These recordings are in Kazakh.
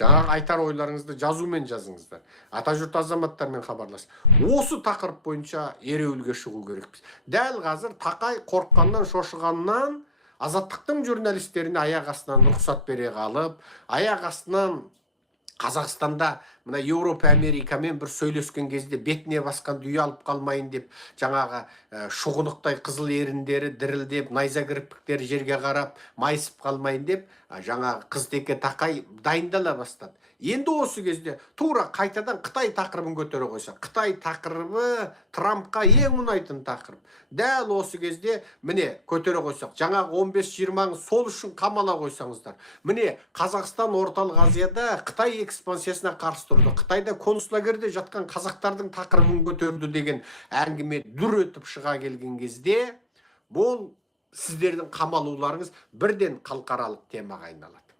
Жаңағы айтар ойларыңызды жазумен жазыңыздар. Атажұрт азаматтармен хабарлас. Осы тақырып бойынша ереуілге шығу керекпіз. Дәл қазір Тақай қорыққаннан, шошығаннан Азаттықтың журналистеріне аяқ астынан рұқсат бере қалып, аяқ астынан Қазақстанда мына Еуропа Америкамен бір сөйлескен кезде бетіне басқанды үй алып қалмайын деп, жаңағы шұғынықтай қызыл еріндері дірілдеп, найза кірпіктері жерге қарап, майысып қалмайын деп, жаңағы Қызтеке Тақай дайындала бастады. Енді осы кезде тура қайтадан Қытай тақырыбын көтере қойса, Қытай тақырыбы Трампқа ең ұнайтын тақырып. Дәл осы кезде міне көтере қойсақ, жаңағы 15-20 сол үшін қамала қойсаңыздар. Міне Қазақстан орталық Азияда Қытай экспансиясына қарсы тұрды. Қытайда концлагерде жатқан қазақтардың тақырыбын көтерді деген әңгіме дүр өтіп шыға келген кезде, бұл сіздердің қамалуларыңыз бірден халықаралық темаға айналады.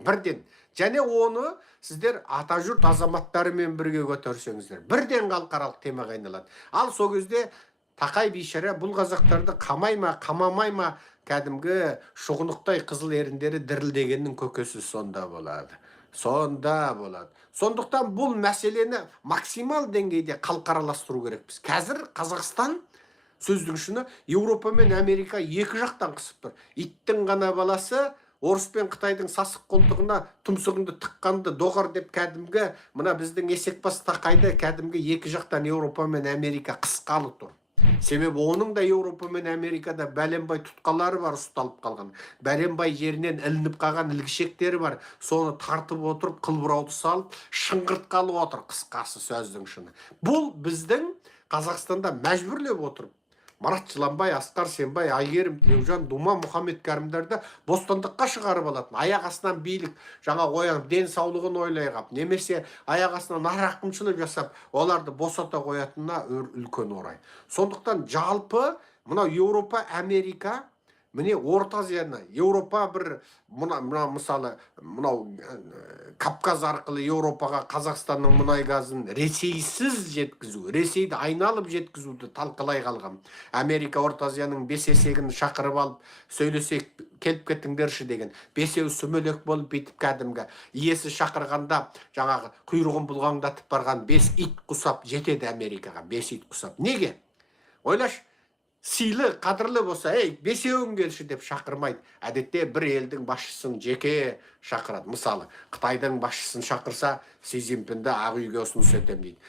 Бірден. Және оны сіздер атажұрт азаматтарымен бірге көтерсеңіздер, бірден халықаралық темаға айналады. Ал сол кезде Тақай бейшара бұл қазақтарды қамай ма, қамамай ма, кәдімгі шұғынықтай қызыл еріндері дірілдегеннің көкесі сонда болады. Сонда болады. Сондықтан бұл мәселені максимал деңгейде халықараластыру керекпіз. Қазір Қазақстан сөздің шыны Еуропа мен Америка екі жақтан қысып тұр. Иттің ғана баласы Орыс пен Қытайдың сасық қолтығына тұмсығыңды тыққанды доғар деп кәдімгі мына біздің Есекбас Тақайды кәдімгі екі жақтан Еуропа мен Америка қысқалы тұр. Себебі оның да Еуропа мен Америкада бәленбай тұтқалары бар, ұсталып қалған. Бәленбай жерінен ілініп қалған ілгішектері бар. Соны тартып отырып, қылбұрауды салып, шыңғыртқалы отыр, қысқасы сөздің шыны. Бұл біздің Қазақстанда мәжбүрлеп отырып, Марат Жыланбай, Асқар Сенбай, Айгерім Тілеужан, Дума Мұхаммед Кәрімдерді бостандыққа шығарып алатын. Аяқ астынан билік, жаңа қоян денсаулығын ойлай қап, немесе аяқ астынан нарақымшылық жасап, оларды босата қоятынына үлкен орай. Сондықтан жалпы мына Еуропа, Америка, міне Орта Азияны, Еуропа бір мысалы Кавказ арқылы Еуропаға Қазақстанның мұнай газын Ресейсіз жеткізу, Ресейді айналып жеткізуді талқылай қалған. Америка Орта Азияның бесесегін шақырып алып, сөйлесек келіп кеттіңдерші деген. Бесеу сүмелек болып бетіп кәдімгі. Иесі шақырғанда жаңағы құйрығын бұлғаңдатып барған 5 ит құсап жетеді Америкаға, 5 ит құсап. Неге? Ойлаш, сыйлы, қадірлі болса, бесеуің келші деп шақырмайды. Әдетте бір елдің басшысын жеке шақырады. Мысалы, Қытайдың басшысын шақырса, Си Цзиньпинді Ақ үйге ұсыныс етем дейді.